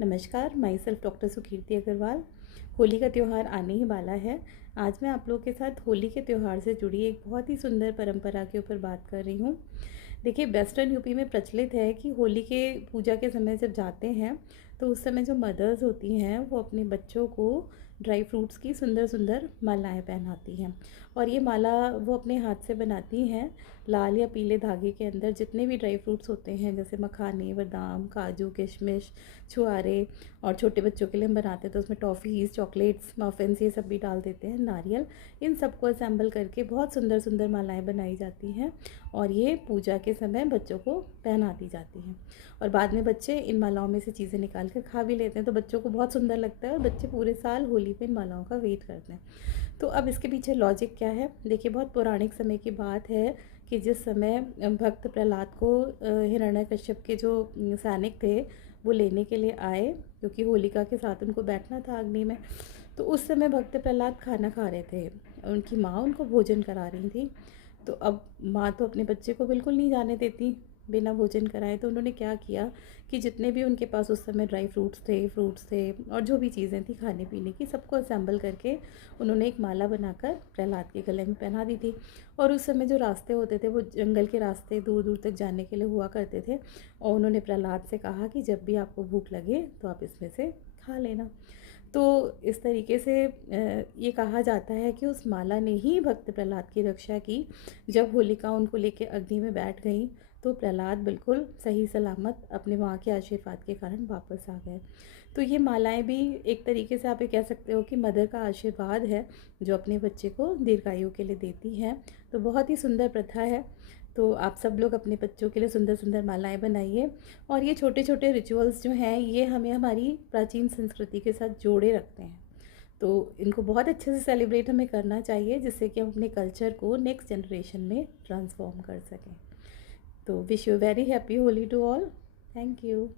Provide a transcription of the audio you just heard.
नमस्कार, myself doctor Sukirti Agrawal. Holi का त्यौहार आने ही वाला है। आज मैं आप लोगों के साथ होली के त्यौहार से जुड़ी एक बहुत ही सुंदर परंपरा के ऊपर बात कर रही हूँ। देखिए, वेस्टर्न यूपी में प्रचलित है कि होली के पूजा के समय जब जाते हैं तो उस समय जो मदर्स होती हैं वो अपने बच्चों को ड्राई फ्रूट्स की सुंदर सुंदर मालाएं पहनाती हैं। और ये माला वो अपने हाथ से बनाती हैं। लाल या पीले धागे के अंदर जितने भी ड्राई फ्रूट्स होते हैं, जैसे मखाने, बादाम, काजू, किशमिश, छुआरे, और छोटे बच्चों के लिए हम बनाते हैं तो उसमें टॉफ़ीज़, चॉकलेट्स, मफ़िन्स ये सब भी डाल देते हैं, नारियल, इन सबको असेंबल करके बहुत सुंदर सुंदर मालाएं बनाई जाती हैं और ये पूजा के समय बच्चों को पहना दी जाती हैं। और बाद में बच्चे इन मालाओं में से चीज़ें निकाल कर खा भी लेते हैं, तो बच्चों को बहुत सुंदर लगता है और बच्चे पूरे साल होली पे इन मालाओं का वेट करते हैं। तो अब इसके पीछे लॉजिक क्या है? देखिए, बहुत पौराणिक समय की बात है कि जिस समय भक्त प्रहलाद को हिरण्यकश्यप के जो सैनिक थे वो लेने के लिए आए, क्योंकि होलिका के साथ उनको बैठना था अग्नि में। तो उस समय भक्त प्रहलाद खाना खा रहे थे, उनकी माँ उनको भोजन करा रही थी। तो अब माँ तो अपने बच्चे को बिल्कुल नहीं जाने देती बिना भोजन कराए, तो उन्होंने क्या किया कि जितने भी उनके पास उस समय ड्राई फ्रूट्स थे और जो भी चीज़ें थी खाने पीने की, सबको असेंबल करके उन्होंने एक माला बनाकर प्रहलाद के गले में पहना दी थी। और उस समय जो रास्ते होते थे वो जंगल के रास्ते दूर दूर तक जाने के लिए हुआ करते थे, और उन्होंने प्रहलाद से कहा कि जब भी आपको भूख लगे तो आप इसमें से खा लेना। तो इस तरीके से ये कहा जाता है कि उस माला ने ही भक्त प्रहलाद की रक्षा की। जब होलिका उनको लेके अग्नि में बैठ गई तो प्रहलाद बिल्कुल सही सलामत अपने माँ के आशीर्वाद के कारण वापस आ गए। तो ये मालाएं भी एक तरीके से आप ये कह सकते हो कि मदर का आशीर्वाद है जो अपने बच्चे को दीर्घायु के लिए देती हैं। तो बहुत ही सुंदर प्रथा है। तो आप सब लोग अपने बच्चों के लिए सुंदर सुंदर मालाएं बनाइए। और ये छोटे छोटे रिचुअल्स जो हैं ये हमें हमारी प्राचीन संस्कृति के साथ जोड़े रखते हैं। तो इनको बहुत अच्छे से सेलिब्रेट हमें करना चाहिए, जिससे कि हम अपने कल्चर को नेक्स्ट जनरेशन में ट्रांसफॉर्म कर सकें। तो wish you very happy Holi to all. Thank you.